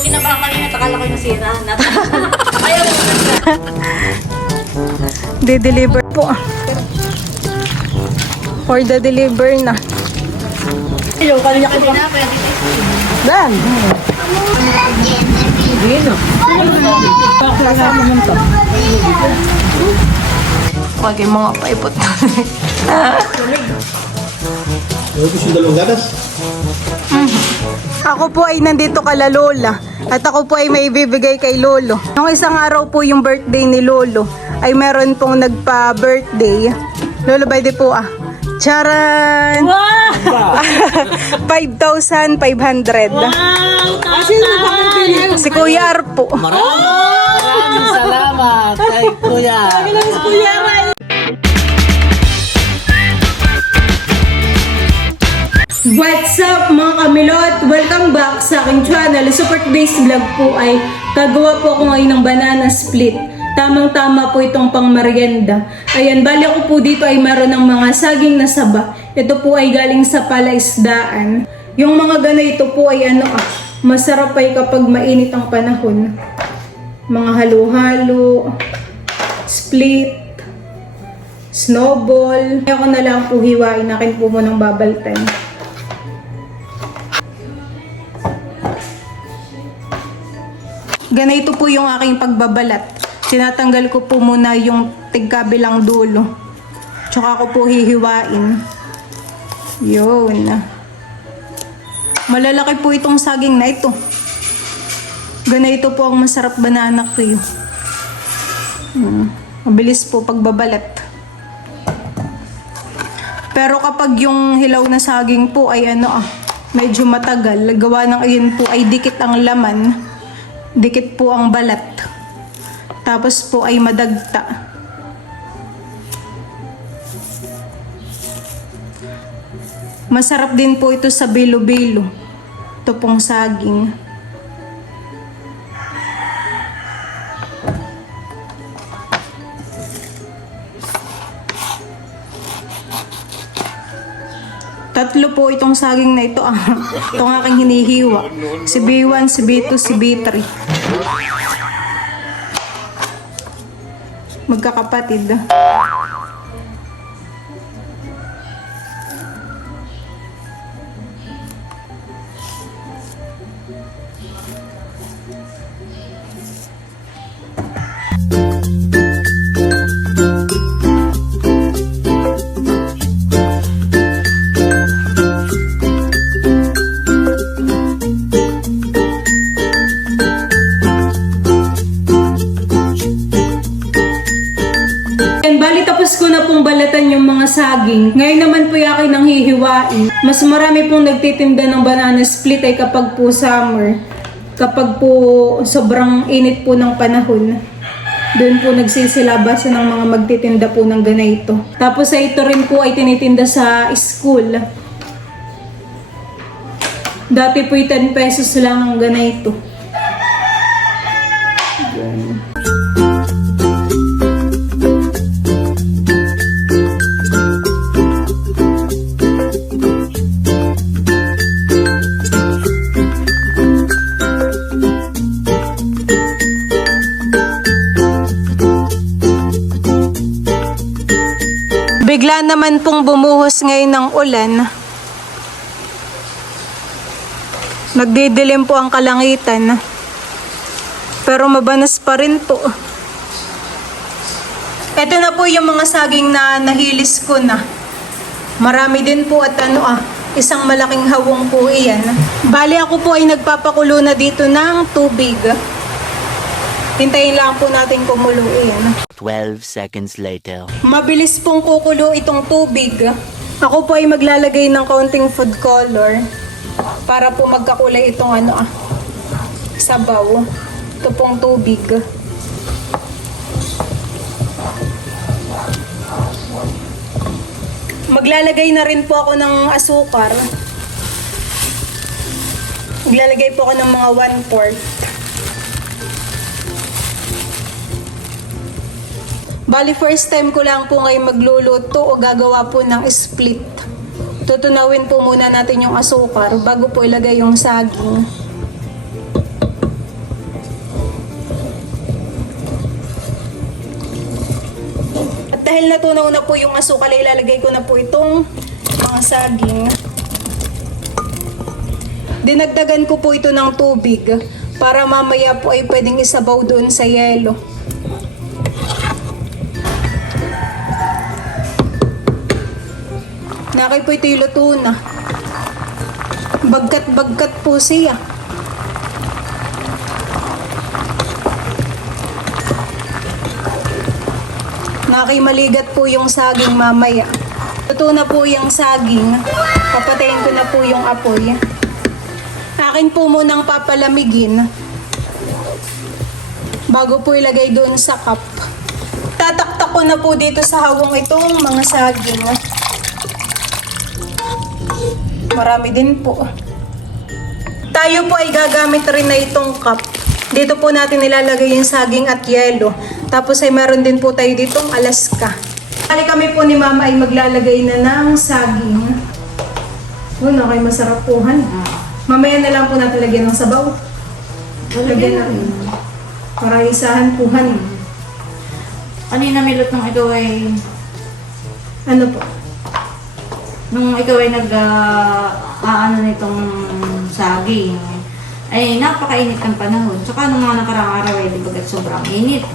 kinabahan kanina, takala ko yung nasira. Ayaw mo na. De-deliver po. For the deliver na. Hello, kanina ka na, pwede tayo. Dan. Dino. Kasama mo ito. Huwag yung mga paipot na. Ako po ay nandito kala Lola at ako po ay may ibibigay kay Lolo. Nung isang araw po yung birthday ni Lolo ay meron pong nagpa-birthday. Lolo, by the po Charan! Wow! 5,500. Wow! Si Kuya Arpo. Maraming salamat kay Kuya. Kuya Ray. What's up mga kamilot? Welcome back sa aking channel. Support Base Vlog po ay kagawa po ako ngayon ng banana split. Tamang-tama po itong pang merienda. Ayan, bali ako po dito ay meron ng mga saging na saba. Ito po ay galing sa palaisdaan. Yung mga ganito po ay masarap ay kapag mainit ang panahon. Mga halo-halo, split, snowball. Ako na lang po hiwain. Akin po munang babaltan. Ganito po yung aking pagbabalat. Tinatanggal ko po muna yung tigkabilang dulo. Tsaka ko po hihiwain. Yun. Malalaki po itong saging na ito. Ganito po ang masarap banana kayo. Mabilis po pagbabalat. Pero kapag yung hilaw na saging po ay medyo matagal. Gawa ng iyon po ay dikit ang laman. Dikit po ang balat. Tapos po ay madagta. Masarap din po ito sa bilo-bilo. Ito pong saging. Tatlo po itong saging na ito. Itong aking hinihiwa. Si B1, si B2, si B3. Magkakapatid. Bali tapos ko na pong balatan yung mga saging. Ngayon naman po yung akin ang hihiwain. Mas marami pong nagtitinda ng banana split ay kapag po summer. Kapag po sobrang init po ng panahon. Doon po nagsisilabasan ng mga magtitinda po ng ganito. Tapos ay ito rin po ay tinitinda sa school. Dati po 10 pesos lang ang ganito. Bigla naman pong bumuhos ngayon ng ulan. Nagdidilim po ang kalangitan. Pero mabanas pa rin po. Ito na po yung mga saging na nahilis ko na. Marami din po at isang malaking hawong po iyan. Bali ako po ay nagpapakulo na dito ng tubig. Hintayin lang po natin kumuluin. 12 seconds later. Mabilis pong kukulo itong tubig. Ako po ay maglalagay ng kaunting food color para po magkakulay itong sabaw. Ito pong tubig. Maglalagay na rin po ako ng asukar. Maglalagay po ako ng mga 1/4. Bali, first time ko lang po ngayon magluluto o gagawa po ng split. Tutunawin po muna natin yung asukar bago po ilagay yung saging. Dahil natunaw na po yung asukal, ilalagay ko na po itong mga saging. Dinagdagan ko po ito ng tubig para mamaya po ay pwedeng isabaw doon sa yelo. Nakay po ito'y luto na. Bagkat-bagkat po siya. Nakay maligat po yung saging mamaya. Luto na po yung saging. Papatayin ko na po yung apoy. Akin po munang papalamigin bago po ilagay doon sa cup. Tataktak ko na po dito sa hawang itong mga saging. Marami din po. Tayo po ay gagamit rin na itong cup. Dito po natin nilalagay yung saging at yelo. Tapos ay meron din po tayo ditong Alaska. Kali kami po ni Mama ay maglalagay na ng saging. Kay masarap po, han. Mamaya na lang po natin lagyan ng sabaw. Lagyan na rin. Para isahan po, han. Kanina milot nung ikaw ay... Ano po? Nung ikaw ay nag-aano nitong saging, ay napakainit ng panahon. Tsaka nung mga nakarang araw ay dibagat sobrang init.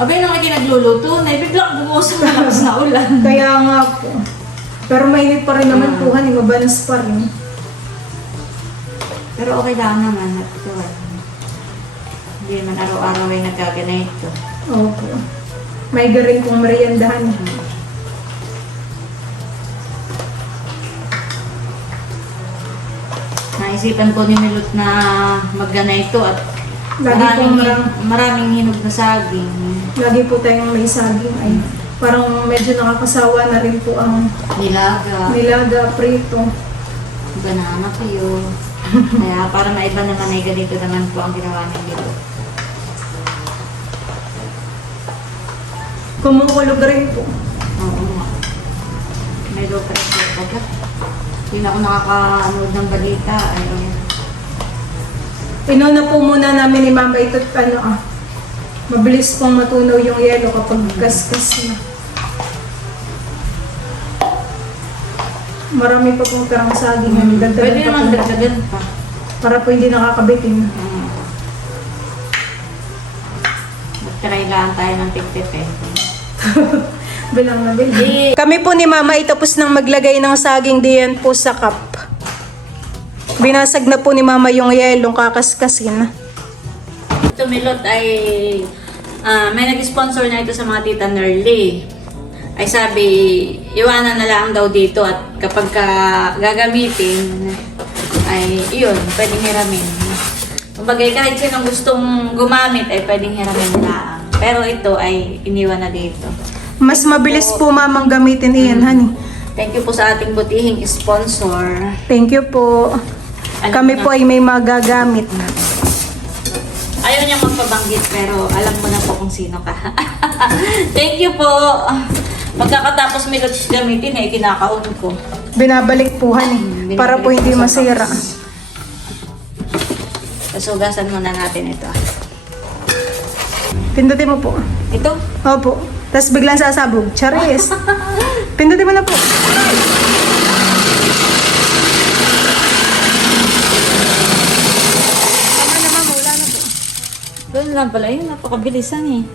Abay nung ay nagluluto na, biglang bumusa na lakas na ulan. Kaya nga po. Pero mainit pa rin naman po, han. Mabanas pa rin. Pero okay lang naman. At ito, hindi naman araw-araw ay nagkaganito. Opo. May garin pong meriendahan. Naisipan ko ni Milot na magganito at Lagi maraming hinog na saging. Lagi po tayong may saging. Ay, parang medyo nakakasawa na rin po ang nilaga, prito. Banana kayo. Kaya para maiba naman ay ganito naman po ang ginawa ng Milot. Kumukulog rin po. Oo nga. May low pressure agad. Hindi na ako nakakanood ng balita. Ayun. Inuna po muna namin ni Mama ito mabilis pong matunaw yung yelo kapag gasgas na. Marami pa pong perang saging. Pwede naman dagdagan pa. Para po hindi nakakabitin. Magtry lang tayo ng tig-tip. Bilang na bilang. Kami po ni Mama ay tapos nang maglagay ng saging diyan po sa cup. Binasag na po ni Mama yung yelong kakaskasin. Ito Milot ay may nag-sponsor na ito sa mga tita Nerly. Ay sabi, iwanan na lang daw dito at kapag gagamitin ay yun, pwedeng hiramin. Kumbaga kahit sinong gustong gumamit ay pwedeng hiramin lang. Pero ito ay iniwan na dito. Mas mabilis po Mamang gamitin iyan, honey. Thank you po sa ating butihing sponsor. Thank you po. Kami po ay may magagamit. Ayaw niyang magpabanggit pero alam mo na po kung sino ka. Thank you po. Pagkakatapos may gamitin ay kinakaon ko. Binabalik po, honey. Para po hindi masira. Kasugasan muna natin ito. Pindutin mo po. Ito? Opo. Tapos biglang sasabog. Charis. Pindutin mo na po. Doon lang pala yun. Napakabilisan eh.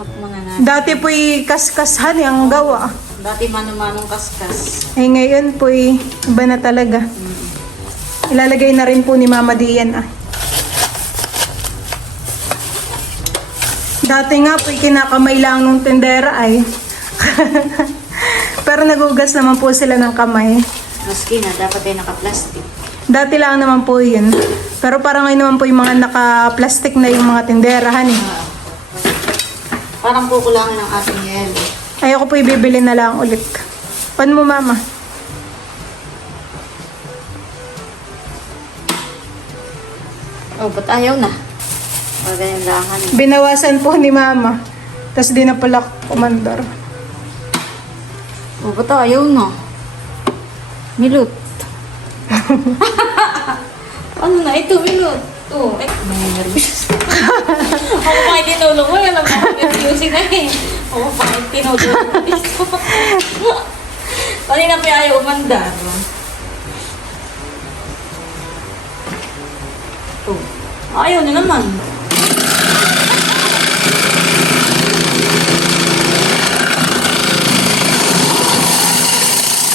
Off muna natin. Dati po'y kaskas, honey, ang gawa. Dati mano-manong kaskas. Eh ngayon po'y iba na talaga. Ilalagay na rin po ni Mama diyan Dati nga po'y kinakamay lang nung tendera ay. Pero nagugas naman po sila ng kamay. Maski na, dapat ay naka-plastic. Dati lang naman po yun. Pero parang ngayon naman po yung mga naka-plastic na yung mga tenderahan eh. Parang kukulangan ng ating yelo. Ayoko po ibibili na lang ulit. Pan mo, Mama? Oh, ba't ayaw na? O, ganyan lang. Binawasan po ni Mama. Tapos di na pala kumandar. Oh, ba't ayaw na? Milot. Ano na ito, Milot? Oh, may nervous. Ako pa tinulong mo, yan ang mga confusing na eh. Oo, kahit tinudod dito. Kanina pa ayaw umanda. Oh, ayaw na naman.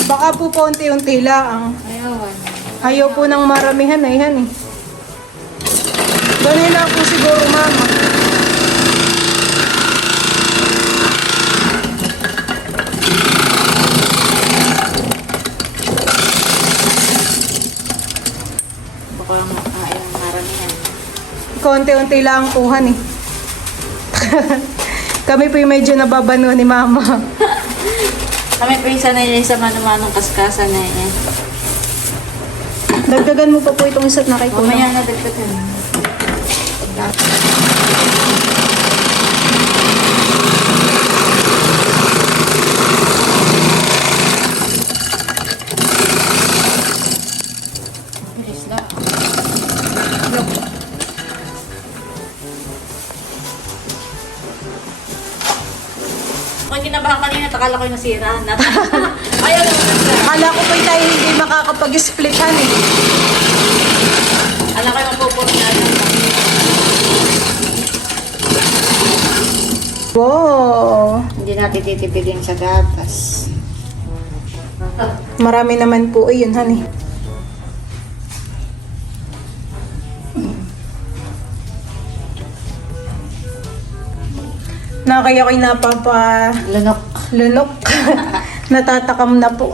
Baka po paunti-unti lang. Ayawan. Ayaw po ng maramihan ay han eh. Ganun lang po siguro mama. Baka ayaw maramihan. Konti-unti lang po han eh. Kami po yung medyo nababano ni mama. Kami po yung sanay rin sa mano-manong kaskasan na yan. Dagdagan mo pa po itong isa't na kay Kuya. Mamaya na dagdagan. Bilis lang. Kung kinabahan kanina, takala ko yung nasira. Ayaw naman nasira. Akala ko pa tayo hindi makakapag-split han eh. Alam ko yung mapupurnya. Wow! Hindi natin titipidin sa gatas. Marami naman po ayun han eh. Na kaya ko'y Lunok. lunok. Natatakam na po.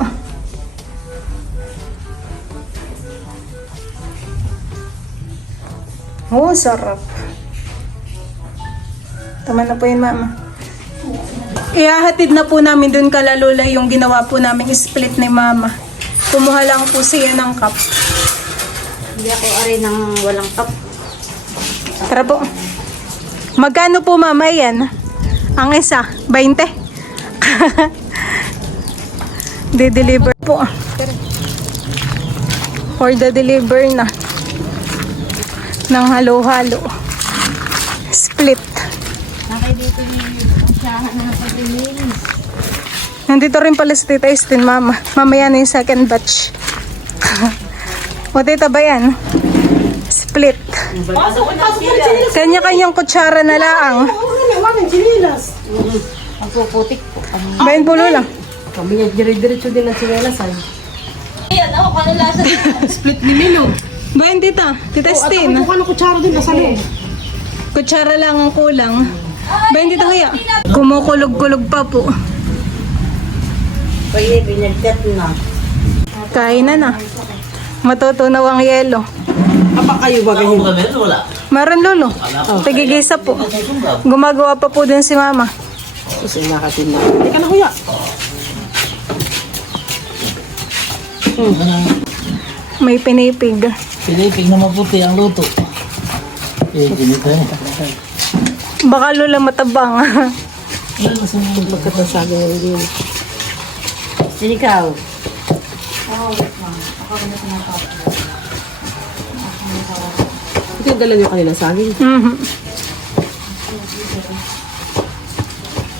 Oh, sarap. Tama na po yun, mama. Ihahatid na po namin dun kalalula yung ginawa po namin split ni mama. Kumuha lang po siya ng cup. Hindi ako ari ng walang cup. Tara po. Magkano po mama yan? Ang isa, 20. De-deliver po. For the deliver na. Ng halo-halo. Split. Nakay dito yung usahan na paglilinis. Nandito rin pala si Tita Estin, mama. Mamaya na yung second batch. O tita ba yan? Split. Kanya-kanyang kutsara na laang. Ang puputik po. Bayan pulo lang. Kami niya, dire-diretso din ang sinelas ay. Ayan, ako kanulasa. Split ni Milo. Bayan tita. Tita At ako Estin. kung ano kutsara din nasa loob. Kutsara lang ang kulang. Bayan tita kaya. Kumukulog-kulog pa po. Pwede, binagkat na. Kain na. Matutunaw ang yelo. Apa kayo ba ganyan? Meron lolo. Tigigisa po. Gumagawa pa po din si mama. Kasi nakatin na. Teka na kuya. May pinipig. Pinipig na maputi ang luto. Ganito eh. Baka lola matabang. Pagkatasabi ng din. Ikaw. Ito yung dala niyo kanina saging. Mhm.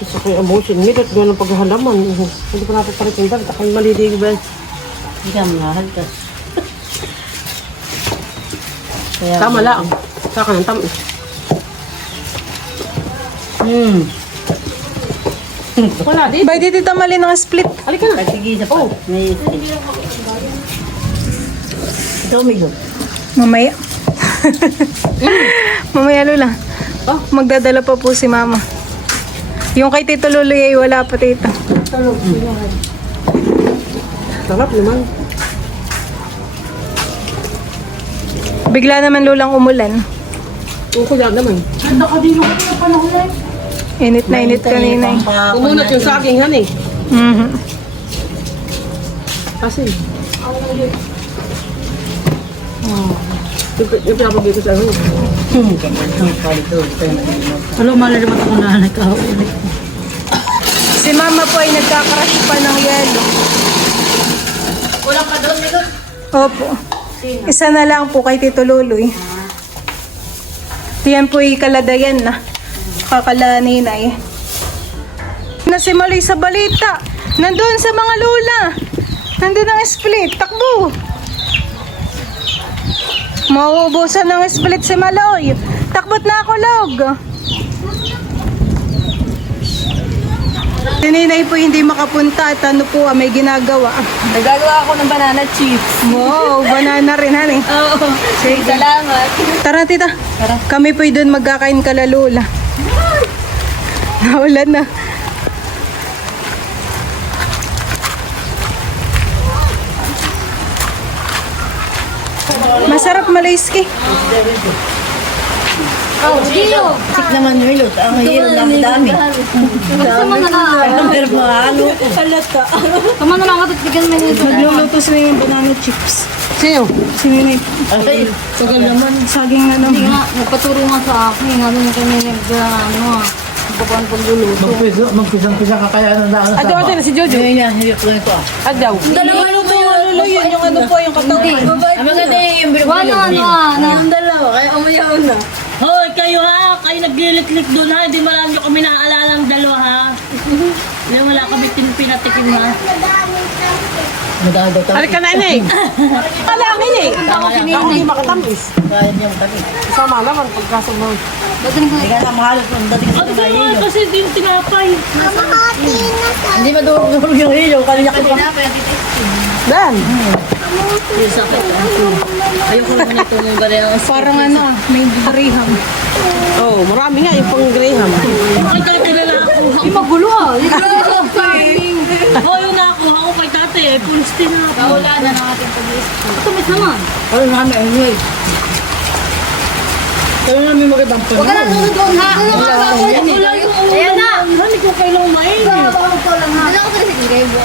Gusto ko yung emotion. May tat doon ang paghahalaman. Hindi pa natin paritin dahil. Takay malidig ba? Hindi ka mahal ka. Tama lang. Saka ng tama. Wala din. Bay, di tita mali ng split. Halika na. Sige, oh. May ikaw, Milo. Mamaya. Mamaya lola. Oh. Magdadala pa po si mama. Yung kay Tito Luloy ay wala pa tita. Sarap naman. Bigla naman lulang umulan. Oo, kuya naman. Init na init kanina eh. Umunat yung saging, honey. Mhm. Kasi. Yung pinapabili ko sa ano. Ano, mahal naman ako na nagkahuli. Si mama po ay nagkakrush pa ng yelo. Wala pa doon, Milo. Opo. Isa na lang po kay Tito Luloy. Yan po ay kaladayan na. Kakala ninay. Na si Maloy sa balita. Nandun sa mga lula. Nandun ang split. Takbo. Mauubusan ng split si Maloy. Takbot na ako, Log. Si Ninay po hindi makapunta at ano po may ginagawa. Nagagawa ako ng banana chips. Wow, banana rin, honey. Oo. Sige. Salamat. Tara, tita. Kami po doon magkakain kalalula. Naulan na. Masarap malayski. Oh, Gio. Sik naman milot. Ang hirap lang dami. Kasama na ka. Pero mahalo. Kama na lang ka bigyan mo nito. Nagluluto sila yung banana chips. Sino? Si Ninay. Ay, Tagal naman. Saging na Hindi naman. nga, nagpaturo nga sa akin. Ano na kami nagpapuan pagluluto. Magpisang-pisang kakayanan na ang Ado na si Jojo. Hindi niya, hirap lang ito. Adaw. Dalawa luto. Yun yung ano po, yung katawan. Ang maganda yung Wala na. Yung dalawa, kaya umayaw na. Hoy, kayo ha! Kayo naglilik-lik doon ha! Hindi marami kami naaalala ang dalawa ha! Hindi wala kami pinatikim ha! Maganda ito. Halika na, Inay. Wala ang Inay. Hindi makatamis. Kaya niya matamis. Sama naman pagkasabang. Hindi ka na mahalap ng dating sa Ano ba nga kasi din tinapay? Hindi madurog yung hilo. Kanina ka pa. Dan. Yung sakit. Ayoko naman ito yung ganyan. Parang ano, may graham. Oh, marami nga yung pang graham. Ay, kayo kilala ako. Yung magulo ah. Hoy, yung nakuha ko kay tate eh. Pulis din ako. Wala na ng ating pulis. Tumis naman. Ano namin, anyway. Kaya namin magandang Huwag ka na doon ha. Ano nga ba? Wala yung ulo. Ayan na. Hindi ko kailang main. Ano ko kasi sigay mo?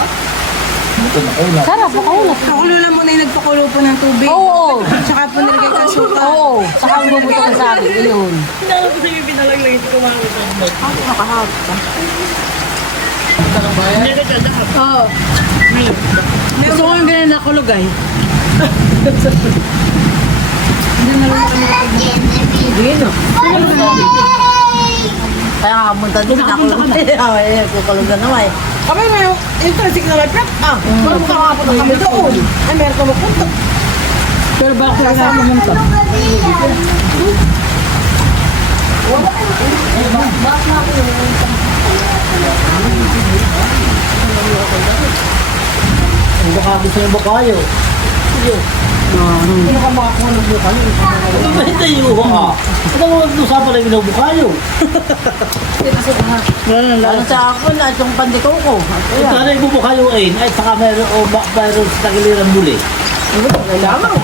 Sarap, pakulo. Pakulo lang muna yung nagpakulo po ng tubig. Oo. Tsaka po nilagay ka suka. Oo. Saka ang bumuto ka sa akin. Yun. Hindi ko sige pinalaglag ito kumamit ang bag. Nakahap ka. Hindi ka dadahap. Oo. Gusto ko yung ganyan na kulugay. Hindi no. Kaya nga munta din nakulugay. Ay, kukulugan naman eh. Kami na yung intrinsic na may prep. Parang makapunta kami doon. Ay, meron ka mapunta. Pero bakit na pumunta? Ang baka gusto yung bakayo. Hindi ka makakuha ng bukayo. Hindi yung ka. Ito mo mag-usapan na yung bukayo. Ano sa ako na itong pandikaw ko. Ayan. Sana yung bukayo ay saka mayroon sa tagiliran muli. Lamang.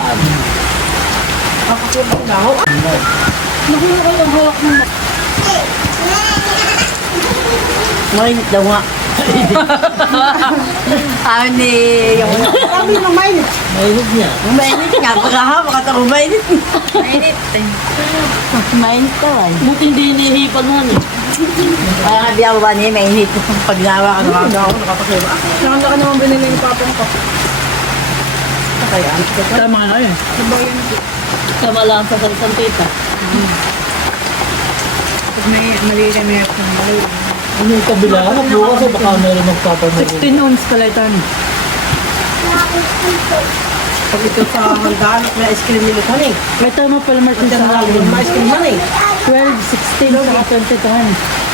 Mainit daw nga. Ni yung kami ng mainit. Mayroon niya. Yung mainit nga, pagkahapon ka tayo mainit. Mainit. Mainit ka ay. Buti hindi hinihipan nun eh. Kaya nga biyaw ba niya mainit. Pag nawa ka naman ako, nakapasiba. Nakanda ka naman binili yung papang ko. Kaya Tama nga yun. Tama lang sa salitang tita. May malila na yung malila. Ano yung kabila? Bukas ay baka mayroon magpapamay. 16 ounce pala ito. pag ito sa handaan, may ice cream nila kami. May tama pala Martin sa hapon. May ice cream man eh. 12, 16, saka 20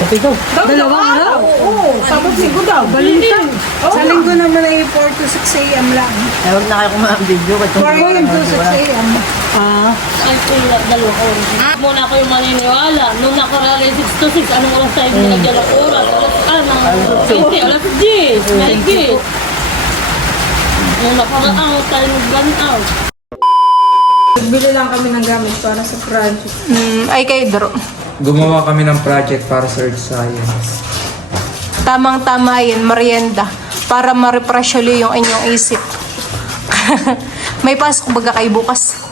Pati ito. Dalawang araw. Oo, sabot linggo daw. Balikan. Sa linggo naman ay 4 to 6 a.m. lang. Ay, huwag na kayo kumain video. 4 a.m. to 6 a.m. Ah, Ay, dalawa ko. Muna ko yung maniniwala. Nung nakarali 6 to 6, anong oras tayo nilagyan ng oras? Alas 10. Mahigit. Nung nakaraan tayo nag-run out. Nagbili lang kami ng gamit para sa project. Ay kay Dro. Gumawa kami ng project para sa Earth Science. Tamang-tama yan, merienda. Para ma-refresh ulit yung inyong isip. May pasok baga kayo bukas.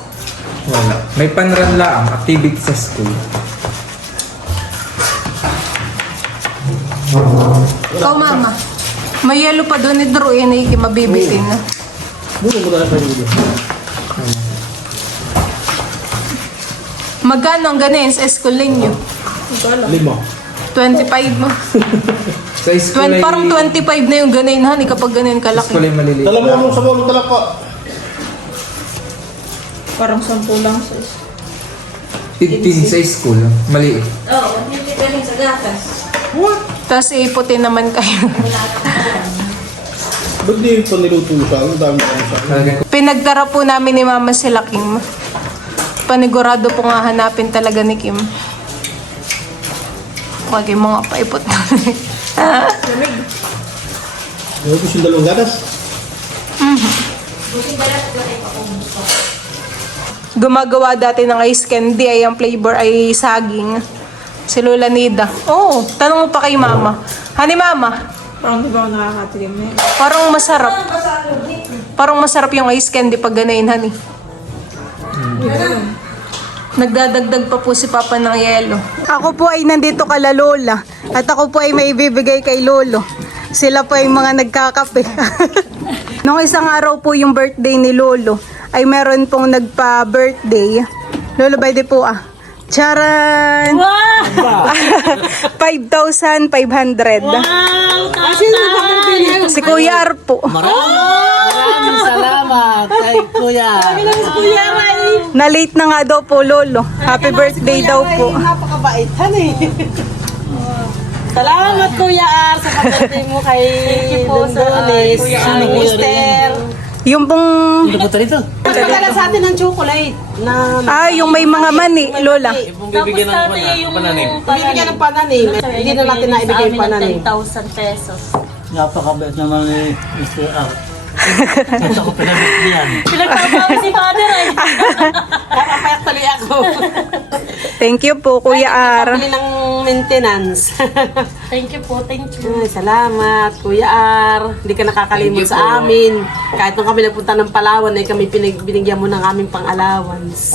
Wala. May panran lang, activity sa school. Ikaw mama, may yellow pa doon ni Dro, yan ay mabibitin na. bulo mo na lang pa dito. Magkano ang ganun sa school ninyo? 25 mo. Sa school ay... Parang 25 na yung ganun, honey, kapag ganun Sa kalaki. school ay maliliit. Dala mo nung sa bolo talaka. Parang 10 lang sa 15 sa school, maliit. Oo, hindi ka rin sa gatas. Tapos iputin naman kayo. Ba't di pa niluto siya? Ang dami lang siya. Talagang Pinagdara po namin ni Mama sila Kim. Panigurado po nga hanapin talaga ni Kim. Huwag yung mga paipot na. Ano gusto yung dalawang gatas? Gumagawa dati ng ice candy ay ang flavor ay saging. Si Lola Nida. Oo, tanong mo pa kay Mama. Hani Mama, Parang di ba ako nakakatilim na parang masarap. Parang masarap yung ice candy pag ganayin, honey. Nagdadagdag pa po si Papa ng yelo. Ako po ay nandito kala Lola. At ako po ay may ibibigay kay Lolo. Sila po ay mga nagkakape. Nung isang araw po yung birthday ni Lolo, ay meron pong nagpa-birthday. Lolo, by the po Charan! Wow! 5,500. Wow! Si Kuya Arpo. Maraming salamat kay Kuya. Na late na nga daw po, Lolo. Happy birthday daw po. Napakabait, honey. Salamat, Kuya Ar, sa pag-birthday mo kay Dundulis. Mister. Yung pong... Punta rito. Magpadala sa atin ng chocolate. Na, yung may mga mani, Lola. Tapos dati yung bibigyan ng pananim. Hindi na natin naibigay yung pananim. 10,000 pesos. Napakabait naman ni Mr. R. Ito ko pinabit niyan. Pinagtabaho si Father ay. Papayak tuloy ako. Thank you po, Kuya Ar. Pabili ng maintenance. Thank you po, thank you. Ay, salamat, Kuya Ar. Hindi ka nakakalimot sa amin. Kahit nung kami nagpunta ng Palawan, ay kami binigyan mo ng aming pang-allowance.